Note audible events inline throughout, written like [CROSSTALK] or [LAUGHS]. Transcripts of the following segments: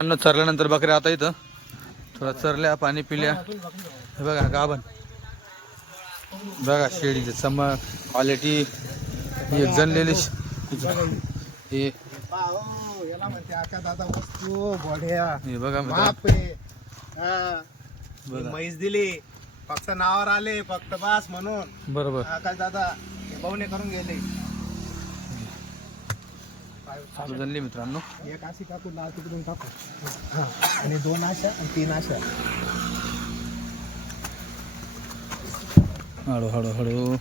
अन्न चरल्यानंतर बकऱ्या आता इथं. थोडा चरल्या पाणी पिल्या. हे बघा गाभण. बघा शेळीचे चमक क्वालिटी एक जनलेली श- हे बघा म्हैस दिली. फक्त नावावर आले फक्त बास म्हणून. बरोबर. आकाश दादा बहुने करून गेले. चालू झाली मित्रांनो. एक अशी काकू लाल तिकडून टाकू. हा. आणि दोन अशा आणि तीन अशा. हळू हळू हळू.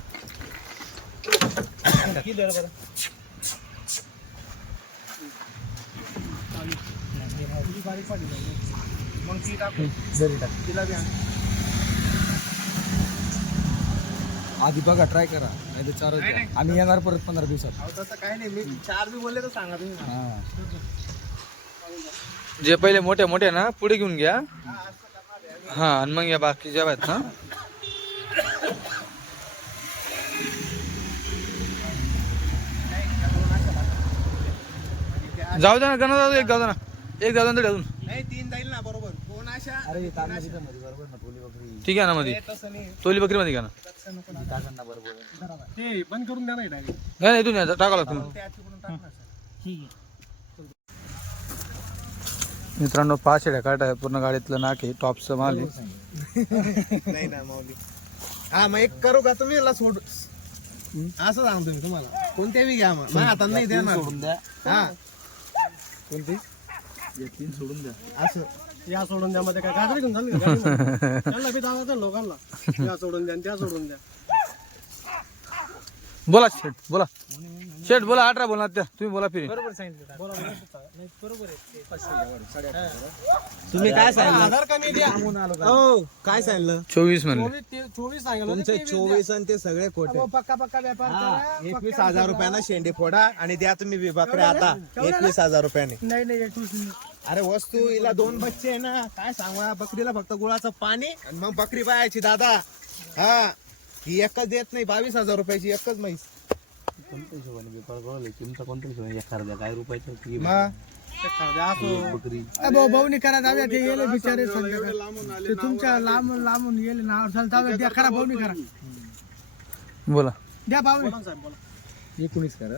मग ती टाकू. जरी टाक तिला बी आण. आधी बघा ट्राय करा. नाही तर चार. आम्ही येणार परत पंधरा दिवसात. तसं काही नाही. मी चार बी बोलले तर सांगा तुम्ही हा. जे पहिले मोठे मोठे ना पुढे घेऊन घ्या. हा आणि मग या बाकी ज्या आहेत ना. जाऊ दे ना गणा जाऊ दे, एक जाऊ दे ना. एक जाऊ दे ना अजून. नाही तीन जाईल ना बरोबर. दोन अशा? अरे तीन अशा. ठीक आहे ना मध्ये तोली बकरी मध्ये घ्या ना? ना. ते बंद करून द्या नाही डायरेक्ट नाही नाही इथून लागतो ना. मित्रांनो पाच शेड्या काढाय पूर्ण गाडीतलं नाक आहे टॉपचं माल आहे. नाही ना माऊली. हा मग एक करू का तुम्ही? याला सोड. असं सांगतो मी तुम्हाला. कोणत्या बी घ्या मग. मला आता नाही देणार. द्या हा कोणती तीन सोडून द्या. असं. या सोडून द्या मध्ये काय गाजरी घेऊन चालली का? गाडीमध्ये? त्यांना बी दादा लोकांना. या सोडून द्या आणि त्या सोडून द्या. बोला शेठ बोला. शेठ बोला अठरा बोला त्या. तुम्ही बोला फिरी. बरोबर सांगितलं बोला बोला. नाही, बरोबर आहे. तुम्ही काय सांगितलं? आधार कमी द्या. हो. काय सांगितलं? चोवीस म्हणले. चोवीस ते- चोवीस सांगितलं होतं, तुमचे तेवीस द्या. चोवीस आणि ते सगळे खोटे. अहो, पक्का पक्का व्यापार करा एकवीस हजार रुपयानं शेंडे फोडा आणि द्या तुम्ही बकऱ्या आता. एकवीस हजार रुपयाने. नाही नाही एकवीस नाही. अरे वस्तू हिला दोन बच्चे आहे ना. काय सांगा बकरीला फक्त गुळाचं पाणी आणि मग बकरी बायाची दादा. हा. ही एकच देत नाही बावीस हजार रुपयाची एकच म्हैस. मग ते खाऊ द्या, असो. अ, भाऊ भाऊनी करा जाऊया ते येले बिचारे संध्याकाळी. ते तुमच्या लांबून लांबून नाव चाल जाऊया द्या करा भाऊनी करा. बोला. द्या भाऊने. एकोणीस करा.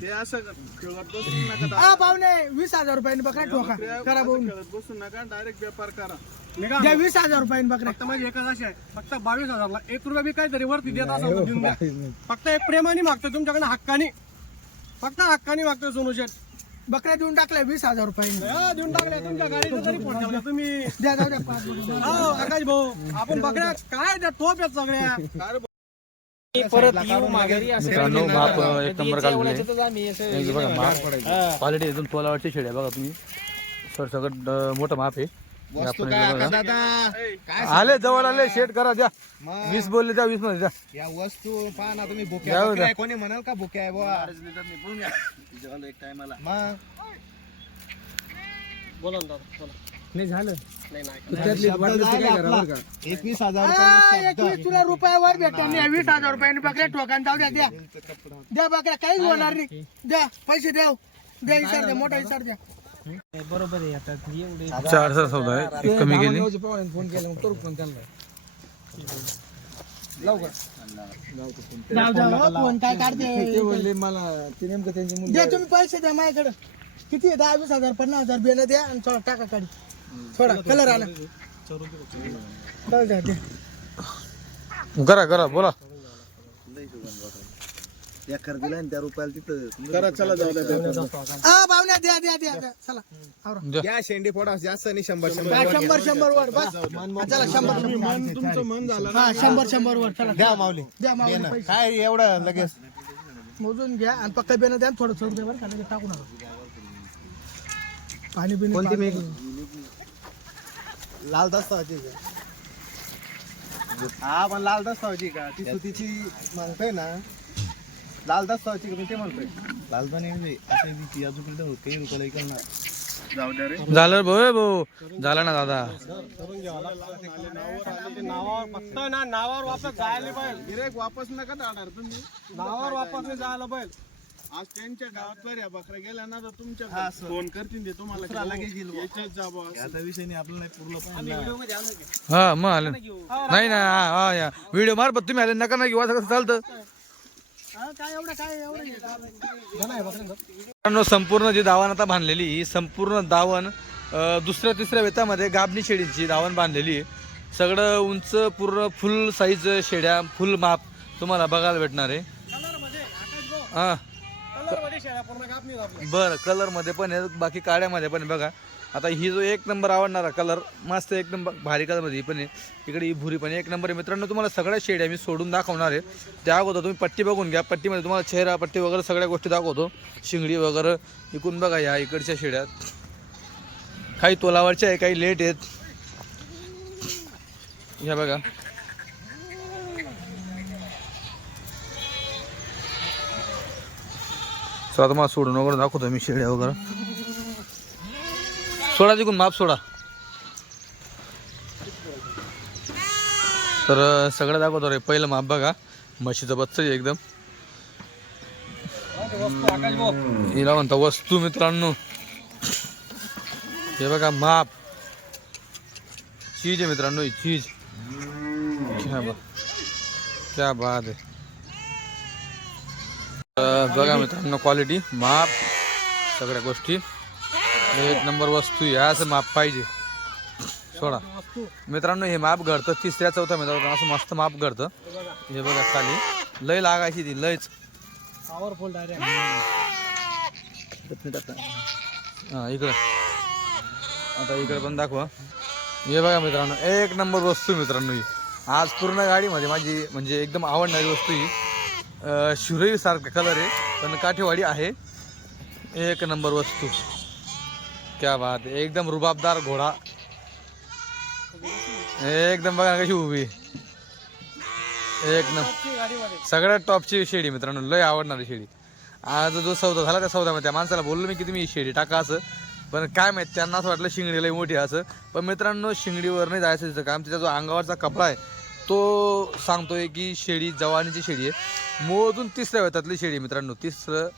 ते असं खेळत बसून [LAUGHS] नका हा भाऊने वीस हजार रुपयाने बकरा ठोका. करा भाऊने खेळत बसून नका डायरेक्ट व्यापार करा. द्या वीस हजार रुपयाने बकरा फक्त माझी एकच अशी आहे. फक्त बावीस हजारला एक रुपया बी काहीतरी वरती देत असेल तर देऊन द्या. फक्त एक प्रेमाने मागतो तुमच्याकडे हक्कानी. फक्त हक्कानी मागतो सोनू शेठ. बकऱ्या देऊन टाकल्या वीस हजार रुपयाने. देऊन टाकल्या. तुमच्या गाडीचा तरी फोन ठेवला तुम्ही द्या जाऊ द्या. पाच. हो आकाश भाऊ आपण बकऱ्या काय त्या टोप आहेत सगळ्या? [LAUGHS] मित्रांनो माप एक नंबर बघा माप क्वालिटी एकदम शेड आहे बघा तुम्ही. सर सगळं अं, मोठं माप आहे. हे वस्तू आपण काय इकडे आका बघा. दादा काय आले जवळ आले शेड करा द्या. मग. वीस बोलले द्या वीसमध्ये द्या. या वस्तू पहा ना तुम्ही बुक्या जाऊ बकऱ्या द्या. आहे, कोणी म्हणाल का बुक्या आहे बुवा? मग. बोला ना दादा बोला. नाही झालं. नाही नाही. एकवीस हजार एकवीस तुला रुपयावर भेटतो. वीस हजार रुपयाने बकऱ्या ठोकान जाऊ द्या द्या. द्या बकऱ्या काहीच होणार नाही. द्या पैसे द्या. द्या इसार द्या मोठा इसार द्या. बरोबर आहे आता एवढे चारशे सौदा आहे. एक कमी गेली फोन केला करू फोन त्यांना. जाऊ द्या फोन काय काढते? मला ते नेमकं त्यांची द्या तुम्ही पैसे द्या माझ्याकडे. किती आहे? दहा वीस हजार पन्नास हजार बिल द्या आणि थोडा टाका काढी थोडा कलर आला. जाऊ करा करा बोला. करा चला जाऊ द्या आ भावना द्या द्या द्या द्या. चला. आवरा. द्या. या शेंडी फोडा जास्त नाही शंभर हा, शंभर शंभर शंभर वर बस. हा, चला शंभर तुमचं मन झालं हा शंभर शंभर वर चला. द्या माऊली. द्या. पैसे. काय एवढं लगेच? मोजून घ्या आणि पक्का बेन द्या थोडं थोडं द्या बरं का लगेच टाकू नका पाणी बिणी कोणती पाणी-? लाल दस्तावची हा पण लाल दस्तावची का? ती सुतीची म्हणतोय ना. लाल दस्तावची का? मी ते म्हणतोय. लाल पण जाऊ द्या रे. झालं भाऊ ए भाऊ. झाला ना दादा. नावावर फक्त ना नावावर वापस जायला पाहिजे. गिरेक वापस नका तुम्ही. नावावर वापस नाही जायला पाहिजे. आज त्यांच्या गावात बऱ्या बकऱ्या गेल्या ना तर हा, तुमच्या. फोन करतील ते तुम्हाला लगेच येईल बुवा. याच्यात जा बुवा असं. आता विषय नाही आपल्याला पुरलं पण हा मग आलं. नाही ना हा हा या. व्हिडिओ मार्फत तुम्ही आले नका ना किंवा कसं चालतं. मित्रांनो संपूर्ण जी दावण आता बांधलेली ही संपूर्ण दावण अं, दुसऱ्या तिसऱ्या वेतामध्ये गाबणी शेळींची दावण बांधलेली आहे. सगळं उंच पूर्ण फुल साईज शेड्या फुल माप तुम्हाला बघायला भेटणार आहे. हा. बरं कलरमध्ये पण आहे बाकी काड्यामध्ये पण आहे बघा. आता ही जो एक नंबर आवडणारा कलर मस्त एक नंबर भारी कलरमध्ये ही पण आहे. इकडे ही भुरी पण आहे. एक नंबर आहे. मित्रांनो तुम्हाला सगळ्या शेड्या मी सोडून दाखवणार आहे. त्या अगोदर तुम्ही पट्टी बघून घ्या. पट्टीमध्ये तुम्हाला चेहरा पट्टी वगैरे सगळ्या गोष्टी दाखवतो. शिंगडी वगैरे इकून बघा या इकडच्या शेड्यात काही तोलावरच्या आहे काही लेट आहेत. ह्या बघा. चला तुम्हाला सोडून वगैरे दाखवतो मी शेळ्या वगैरे. सोडा तिकून माप सोडा. तर सगळं दाखवतो रे. पहिलं माप बघा. म्हशीचं बच्च आहे एकदम हिला म्हणता वस्तू मित्रांनो. हे बघा माप. चीज आहे मित्रांनो ही चीज. क्या बा क्या बात आहे. बघा मित्रांनो क्वालिटी माप सगळ्या गोष्टी. एक नंबर वस्तू असं माप पाहिजे. सोडा. मित्रांनो हे माप घडतं तिसऱ्या चौथ्या मित्रांनो असं मस्त माप घडतं. हे बघा खाली. लय लागायची ती लयच. पॉवरफुल हा इकडं. आता इकडे पण दाखवा. हे बघा मित्रांनो एक नंबर वस्तू मित्रांनो ही. आज पूर्ण गाडीमध्ये माझी म्हणजे एकदम आवडणारी वस्तू ही. अं, शिरोई सारखा कलर आहे पण काठेवाडी आहे. एक नंबर वस्तू. क्या बात आहे. एकदम रुबाबदार घोडा. एकदम बघा कशी उभी. एक नंबर सगळ्यात टॉपची शेडी मित्रांनो लय आवडणारी शेडी. आज जो सौदा झाला त्या सौदामध्ये त्या माणसाला बोललो मी की तुम्ही ही शेडी टाका असं. पण काय माहीत त्यांना असं वाटलं शिंगडी लय मोठी असं. पण मित्रांनो शिंगडीवर नाही जायचं तिचं काम तिचा जो अंगावरचा कपडा आहे तो सांगतोय की शेडी जवानीची शेडी आहे. मोजून तिसऱ्या वेतातली शेडी आहे मित्रांनो. तिसरं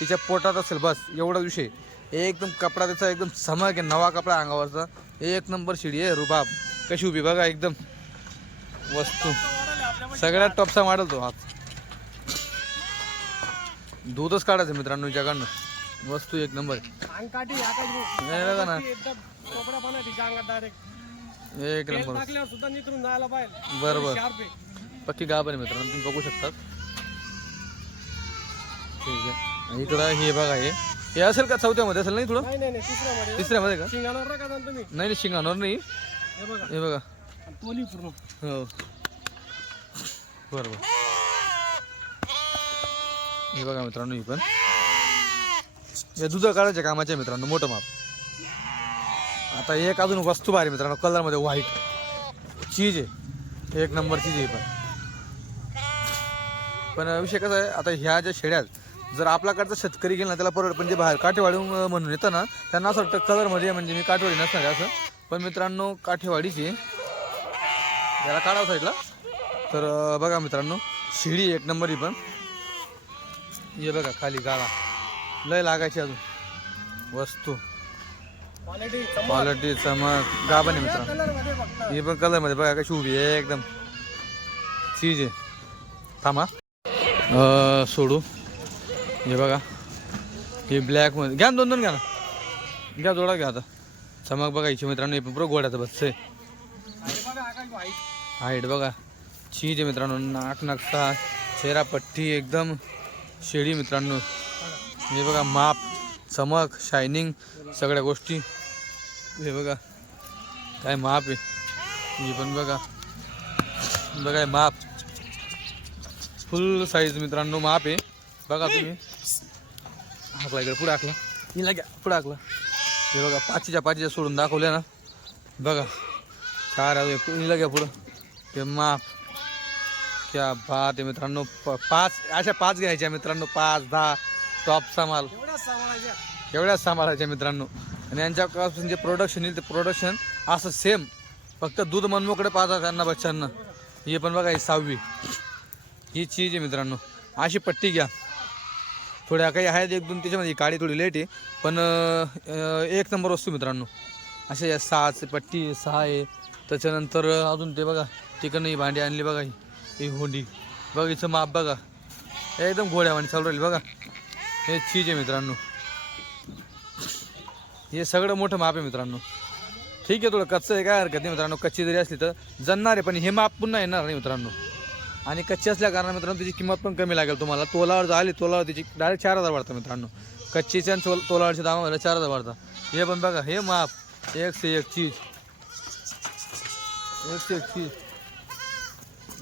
तिच्या पोटात असेल बस एवढा विषय एकदम कपडा त्याचा एकदम समक आहे नवा कपडा अंगावरचा. एक नंबर शेडी आहे रुबाब. कशी उभी बघा एकदम वस्तू. सगळ्यात टॉपचा मॉडेल तो हात दूधच काढायचं मित्रांनो जगांना. वस्तू एक नंबर. नाही बघा ना. डायरेक्ट एक तेल नंबर. टाकल्यावर सुद्धा नितरून जायला पाहिजे. बरोबर. शार्प. आहे पक्की गाभ आहे मित्रांनो तुम्ही बघू शकतात. ठीक आहे. इकडं हे बघा हे. हे असेल का चौथ्यामध्ये? असेल नाही थोडं नाही नाही नाही तिसऱ्यामध्ये. तिसऱ्यामध्ये का? शिंगावर नका जाण तुम्ही. नाही नाही शिंगाणार नाही. हे बघा. हे बघा. आणि तोली पूर्ण. हो. बरोबर. हे बघा मित्रांनो ही पण. हे दुध काढायच्या कामाचे मित्रांनो मोठं माप. आता एक अजून वस्तू भारी मित्रांनो कलरमध्ये व्हाईट चीज आहे. एक नंबर चीज आहे पण. पण विषय कसा आहे आता ह्या ज्या शेड्यात जर आपल्याकडचा शेतकरी गेला ना त्याला परवड पण जे बाहेर काठेवाडी म्हणून येतं ना त्यांना असं वाटतं कलरमध्ये म्हणजे मी काठेवाडी नसणार असं. पण मित्रांनो काठेवाडीची याला काढावं साईडला. तर बघा मित्रांनो शिडी एक नंबर ही पण. हे बघा खाली गाळा. लय लागायची अजून. वस्तू. क्वालिटी चमक. गाभा नाही मित्रांनो. कलरमध्ये फक्त ही पण कलरमध्ये बघा कशी उभी आहे एकदम. चीज आहे. थांबा. अं, सोडू. हे बघा. हे ब्लॅकमध्ये घ्या ना दोन दोन घ्या ना. घ्या जोडा घ्या आता. चमक बघायची मित्रांनो हे पण पुरं गोड्याचं बसचं आहे. हाईट बघा चीज आहे मित्रांनो नाक नक्सा चेहरा पट्टी एकदम शेडी मित्रांनो. हे बघा माप चमक शायनिंग सगळ्या गोष्टी. हे बघा. काय माप आहे. हे पण बघा. बघा माप. फुल साईज मित्रांनो माप आहे. बघा तुम्ही. हाकला इकडे पुढे हाकला. हिला घ्या पुढे हाकला. हे बघा पाचीच्या पाचीच्या सोडून दाखवल्या ना. बघा. चार आहे हिला घ्या पुढं. ते माप. क्या बात आहे मित्रांनो. प- पाच अशा पाच घ्यायच्या मित्रांनो. पाच दहा. टॉपचा माल. एवढाच सांभाळायच्या एवढ्याच सांभाळायच्या मित्रांनो. आणि यांच्यापासून जे प्रोडक्शन येईल ते प्रोडक्शन असं सेम फक्त दूध मनमोकडे पाहतात त्यांना बच्चांना. हे पण बघा ही सहावी. ही चीज आहे मित्रांनो. अशी पट्टी घ्या. थोड्या काही आहेत एक दोन त्याच्यामध्ये काळी थोडी लेट आहे. पण एक नंबर वस्तू मित्रांनो. अशा या सहाचे पट्टी सहा आहे. त्याच्यानंतर अजून ते बघा तिकडनं ही भांडी आणली बघा ही. ही होंडी. बघा हिचं माप बघा. एकदम घोड्यावाणी चालू राहील बघा. हे चीज आहे मित्रांनो. हे सगळं मोठं माप आहे मित्रांनो. ठीक आहे थोडं कच्चं आहे काय हरकत नाही मित्रांनो. कच्ची जरी असली तर जणणार आहे पण हे माप पुन्हा येणार नाही मित्रांनो. आणि कच्ची असल्या कारणाने मित्रांनो त्याची किंमत पण कमी लागेल तुम्हाला. तोलावर जर आली तोलावर त्याची डायरेक्ट चार हजार वाढतं मित्रांनो. कच्चीच्या आणि तोल तोलावरच्या दामामध्ये चार हजार वाढतं. हे पण बघा हे माप. एक से एक चीज. एक से एक चीज.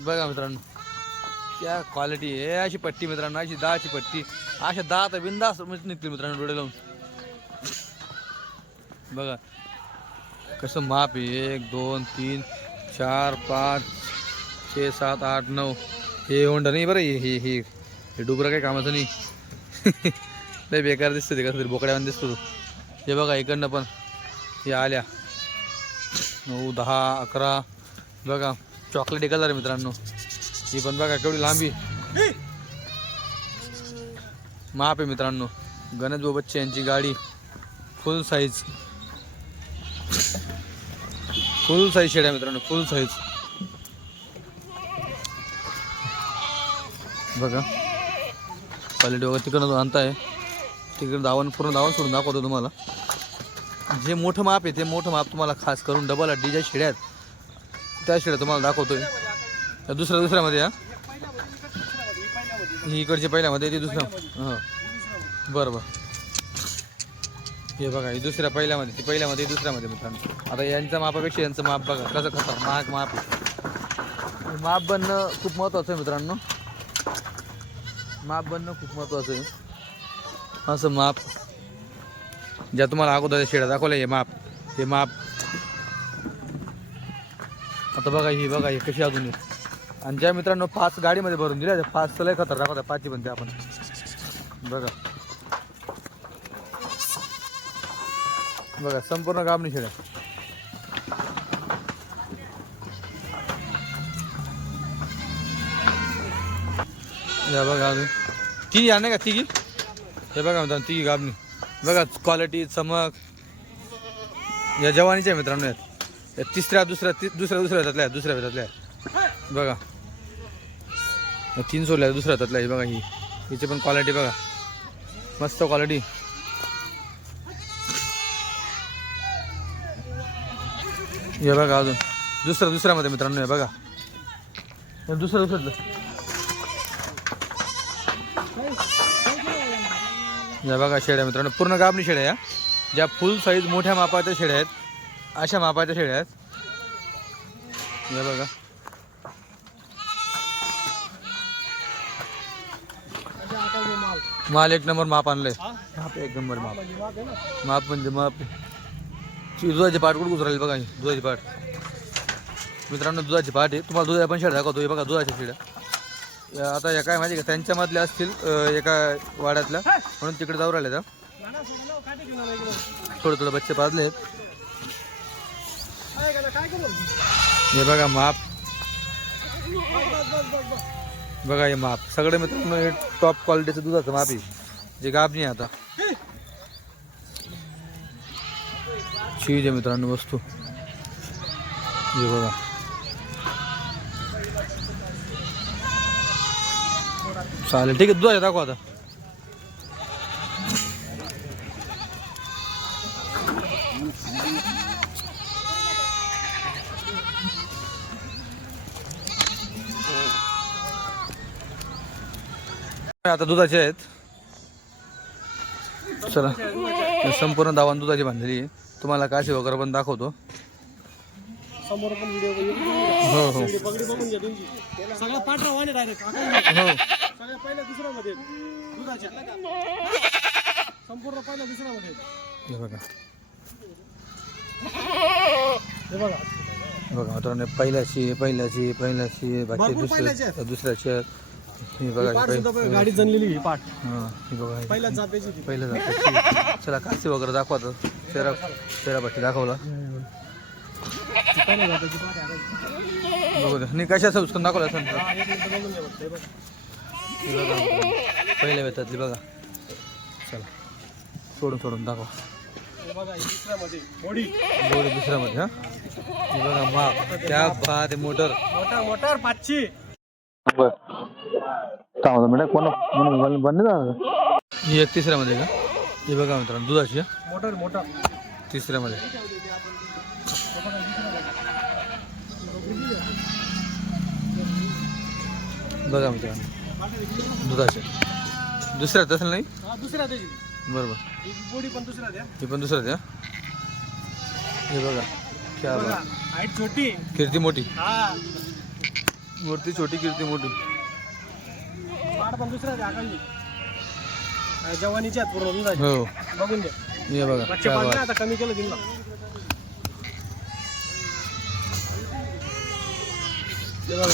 बघा मित्रांनो. क्या क्वालिटी आहे. अशी पट्टी मित्रांनो अशी दहाची पट्टी. अशा दहा तर बिंदास निघतील मित्रांनो डोळे लावून. बघा. कसं माप आहे? एक दोन तीन चार पाच छे सात आठ नऊ. हे होंडा नाही बरं हे हे हे. डुबरा डुबरं काही कामाचं नाही. [LAUGHS] नाही बेकार दिसतं ते कसं तरी बोकड्यावर दिसतो हे बघा इकडनं पण हे आल्या. नऊ दहा अकरा. बघा चॉकलेटी कलर आहे मित्रांनो. ही पण बघा केवढी लांबी. माप आहे मित्रांनो. गणेश बच्चे यांची गाडी full size full size shed आहे मित्रांनो फुल साईज. बघा. क्वालिटी वगैरे आणता आणताय. तिकडे दावण पूर्ण दावण सोडून दाखवतो तुम्हाला. जे मोठं माप आहे ते मोठं माप तुम्हाला खास करून डबल आठ ज्या आहेत त्या शेड्या तुम्हाला दाखवतोय. दुसऱ्या दुसऱ्यामध्ये हा? ही इकडच्या पहिल्यामध्ये ते दुसऱ्या हां. बरं बरं. हे बघा ही दुसऱ्या पहिल्यामध्ये ती पहिल्यामध्ये दुसऱ्यामध्ये मित्रांनो. आता यांच्या मापापेक्षा यांचं माप बघा कसं खतर माग माप आहे. माप बनणं खूप महत्त्वाचं आहे मित्रांनो. माप बनणं खूप महत्त्वाचं आहे. असं माप. ज्या तुम्हाला अगोदर शेड्या दाखवल्या हे माप हे माप. आता बघा ही बघा ही कशी अजून आणि ज्या मित्रांनो पाच गाडीमध्ये भरून दिल्या पाच लय खतरनाक होत्या पाचची बनते आपण बघा. बघा संपूर्ण गाबणी शेड्या या बघा अजून. तिघी नाही का? तिघी? हे बघा मित्रांनो तिघी गाबणी. बघा क्वालिटी चमक. या जवानीच्या मित्रांनो आहेत या तिसऱ्या दुसऱ्या ति दुसऱ्या दुसऱ्या हातातल्या आहेत, दुसऱ्या हातातल्या आहेत. बघा. या तीन सोडल्या दुसऱ्या हातातल्या ही बघा ही. हिची पण क्वालिटी बघा. मस्त क्वालिटी हे बघा अजून. दुसऱ्या दुसऱ्यामध्ये मित्रांनो हे बघा. दुसरं दुसरं. या बघा शेड्या मित्रांनो पूर्ण गाबणी शेड्या या. ज्या फुल साईज मोठ्या मापाच्या शेड्या आहेत अशा मापाच्या शेड्या आहेत. या बघा. माल एक नंबर माप आणलंय. माप एक नंबर माप. माप म्हणजे माप. दुधाची पाठ कुठं राहील बघा दुधाची पाठ. मित्रांनो दुधाची पाठ आहे. तुम्हाला दुधा पण शेड दाखवतो. हे बघा दुधाच्या शेड्या. आता या काय माहिती का? त्यांच्यामधल्या असतील एका वाड्यातल्या. म्हणून तिकडे जाऊ राहिले त्या. थोडं थोडं बच्चे पाजले. आहेत हे बघा माप. बघा हे माप. सगळे मित्रांनो हे टॉप क्वालिटीचं दुधाचं माप आहे. जे गाभणी आहे आता. चीज आहे मित्रांनो वस्तू हे बघा. चालेल ठीक आहे दुधाचे दाखवा आता. आता दुधाचे आहेत. चला संपूर्ण दावान दुधाची बांधलेली आहे. तुम्हाला काशी वगैरे पण दाखवतो. समोर पण व्हिडिओ हो हो. पगडी बघून घ्या तुमची सगळा पाठरा वाणे डायरेक्ट हो. सगळ्या पहिल्या दुसऱ्यामध्ये दुधाच्या. संपूर्ण पहिल्या दुसऱ्यामध्ये हे बघा. हे बघा. बघा मित्रांनो पहिल्याची पहिल्याची पहिल्याची बाकी दुसऱ्या दुसऱ्याची. ही बघा ही पाठ पहिली- ही पाठ. हा, ही बघा ही. पहिल्याच जापेची पहिलं जातं चला काशी वगैरे दाखवतो शेरा शेरापट्टी दाखवला. पहिल्या जापेची पाठ आहे बघू द्या. नाही कशा उचकून दाखवलं असं हा, एक मिनिट बघून घ्या फक्त, हे बघा. ही. पहिल्या वेतातली बघा. सोडून सोडून दाखवा. हे बघा हे मोडी दुसऱ्यामध्ये हा? हे बघा माप. त्या बात मोटर. मोटर मोटर पाचशे. बर. काय म्हणतो मॅडम कोण कोण बंद ही एक तिसऱ्यामध्ये का? हे बघा मित्रांनो दुधाची मोटर मोटर तिसऱ्यामध्ये. बघा मित्रांनो दुधाचे दुसऱ्यात असेल नाही? हा बरोबर. ही बोडी पण दुसऱ्या द्या हे बघा क्या बघा छोटी. कीर्ती मोठी. हा. मूर्ती छोटी कीर्ती मोठी. पाड पण दुसऱ्या द्या आहेत पूर्ण दुधाची हो. बघून हे बघा क्या पाच आता कमी केलं दिला बघा.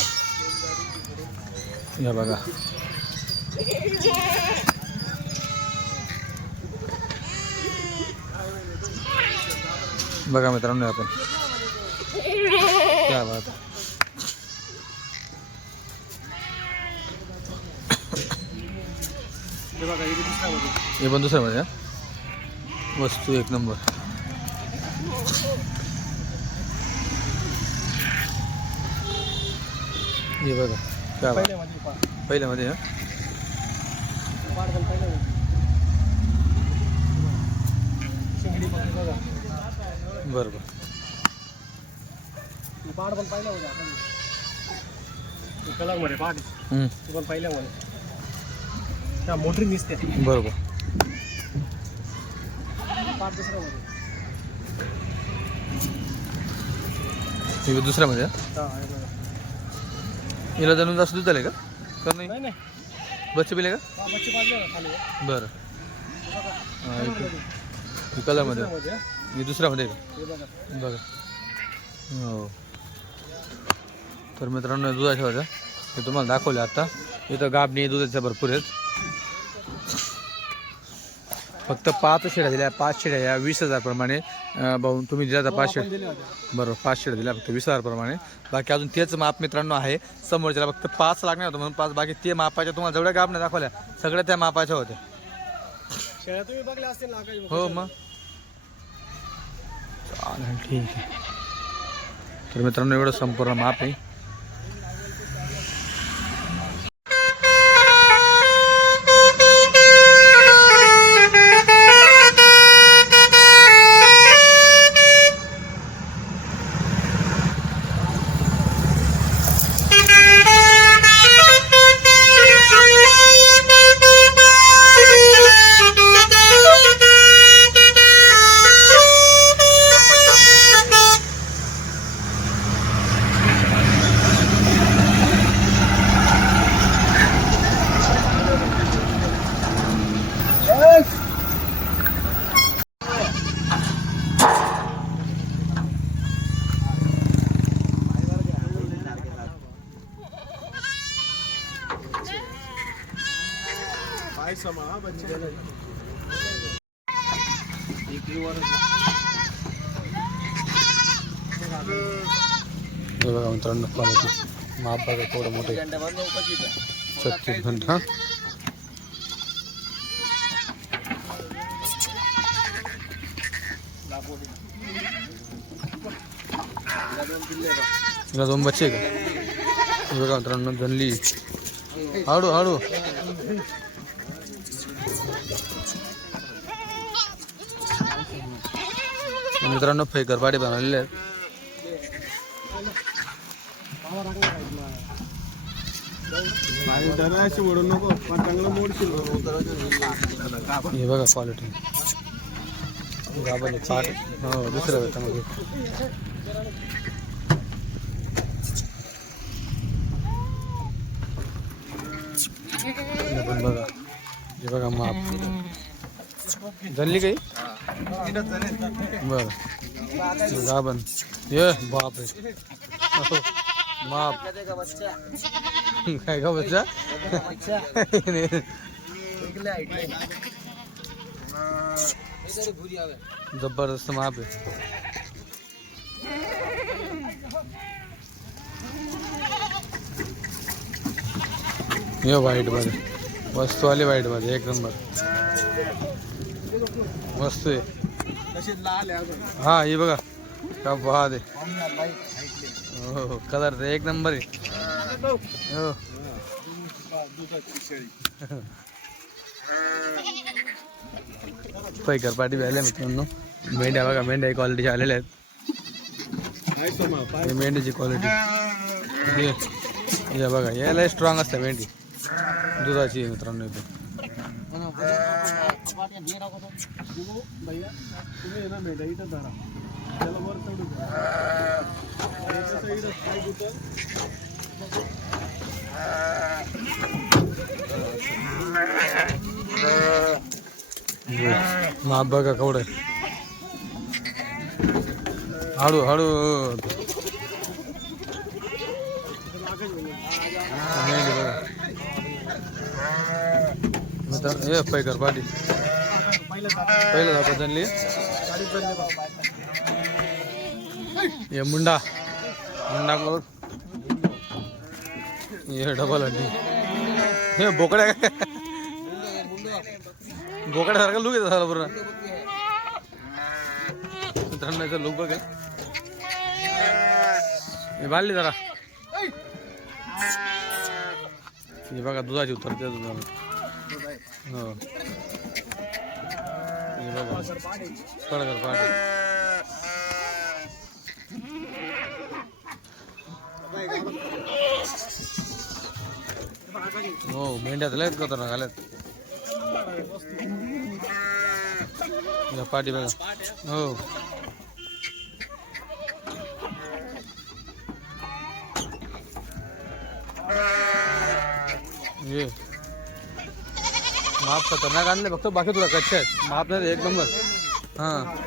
हे बघा. बघा मित्रांनो हे आपण. क्या बात हे बघा हे दुसऱ्यामध्ये हे पण दुसऱ्यामध्ये हा? वस्तू एक नंबर. हे बघा क्या पहिल्यामध्ये पाड पहिल्यामध्ये हा? पाड पण पहिल्यामध्ये त्या मोटरी दिसते बरोबर. हे बघा. हिला जाणून जास्त दूध आले का? का नाही? बच्चे पिले का? बरं. कलरमध्ये. कलरमध्ये दुसऱ्यामध्ये, हे बघा. का? बघा. हो. तर मित्रांनो दुधाच्या हे तुम्हाला दाखवले आता. इथं गाबणी दुधाच्या भरपूर आहेत. फक्त पाच शेड्या दिल्या. पाच शेड्या या वीस हजार प्रमाणे अं, भाऊ तुम्ही दिल्या पाच होते बरोबर पाच शेड दिल्या फक्त वीस हजार प्रमाणे बाकी अजून तेच माप मित्रांनो आहे. समोरच्याला फक्त पाच लागणार होतं म्हणून पाच. बाकी ते मापाच्या तुम्हाला जेवढ्या गाबण्या दाखवल्या सगळ्या त्या मापाच्या होत्या. शेळ्या तुम्ही बघल्या असतील ना आकाश हो मग. चालेल ठीक आहे. तर मित्रांनो एवढं संपूर्ण माप आहे. पाय हे बघा मित्रांनो क्वालिटी माप बघा थोडं मोठं छत्तीस घंटा तिला दोन बच्चे का? बघा मित्रांनो जनली हळू हळू मित्रांनो फेकर पाडी बनवलेले आहेत. हे बघा क्वालिटी गाबाने पाट हो दुसऱ्या वेळेमध्ये हे पण बघा. हे बघा माप. झाली काही? बर. गाबन ये बाप रे. अहो, माप. काय का बच्चा? जबरदस्त माप आहे. हे व्हाईटमध्ये. वस्तू आली व्हाईटमध्ये एक नंबर मस्त आहे. हा हे बघा. का बहा दे हो हो कलर एक नंबर आहे. हो. दुधाची शेळी पैकर पाठी आल्या मित्रांनो. मेंढ्या बघा मेंढ्या क्वालिटीच्या आलेल्या आहेत. ही मेंढीची क्वालिटी हे हे बघा याला स्ट्रॉंग असते मेंढी. दुधाची मित्रांनो इथे. भैया तुम्ही ना मेढा इथं धरा. त्याला वर चढू द्या. बघा कवड हळू हळू मेंढी पैकर पाठी. पहिलं धरा. चालली ये मुंडा. मुंडा करून ये डबल हड्डी. हे बोकड्या. काय बोकड्यासारखा लुक येतो सारा पूर्ण. मित्रांनो लुक बघ. हे बांधली जरा. हे बघा दुधाची उतरते दुधाला. हो. हे बघा कडकर पाठी हो मेंढ्या तर लयच खतरनाक आल्यात या पाठी बघा हो ये माप खतरनाक आणले फक्त बाकी तुला कच्चे आहेत. माप नाही एक नंबर. हां.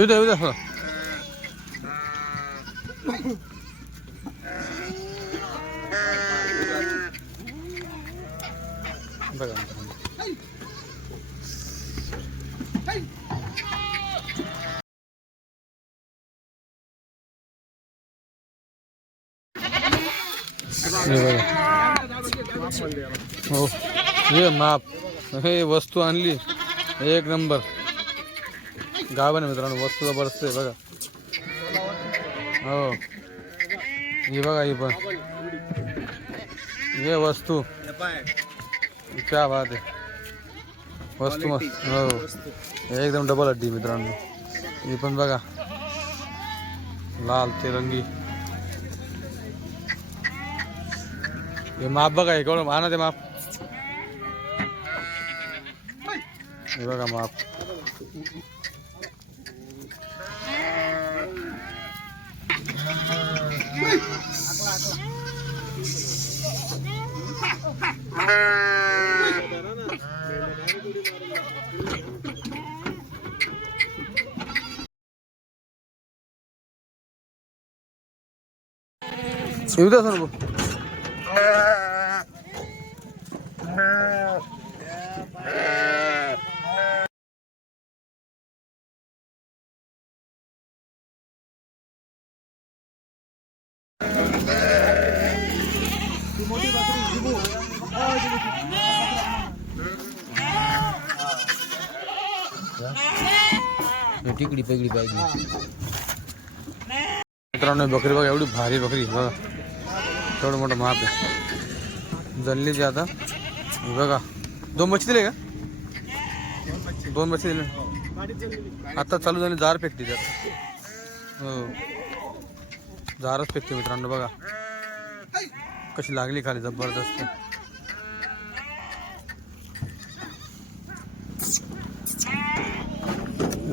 येऊ [LAUGHS] हो. बघा हे माप. हे वस्तू आणली. एक नंबर. गाव आहे मित्रांनो वस्तू जबरदस्त आहे बघा. हो. ही बघा ही पण. हे वस्तू. क्या बात आहे. वस्तू मस्त. हो. एकदम डबल हड्डी मित्रांनो. ही पण बघा. लाल तिरंगी. हे माप बघा हे केवढं आणा ते माप. हे बघा माप. सर तिकडी पगडी पाहिजे मित्रांनो ही बकरी बघा एवढी भारी बकरी बघा तेवढं मोठं महाप आहे. जल्ली आता. बघा. दोन बच्चे दिले का? दोन बच्चे दिले. आता चालू झाली जार फेकते त्यात. हो. जारच फेकते मित्रांनो बघा. कशी लागली खाली जबरदस्त.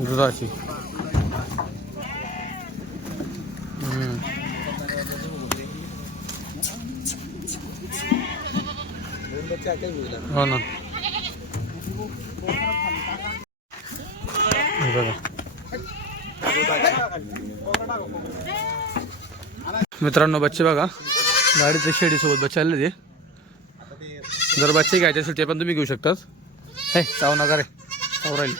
दुधाची. हो ना. मित्रांनो बच्चे बघा. गाडीच्या शेडीसोबत बच्चे आले ते जर बच्चे घ्यायचे असेल ते पण तुम्ही घेऊ शकतात. हे चाव नका रे. चाव राहील.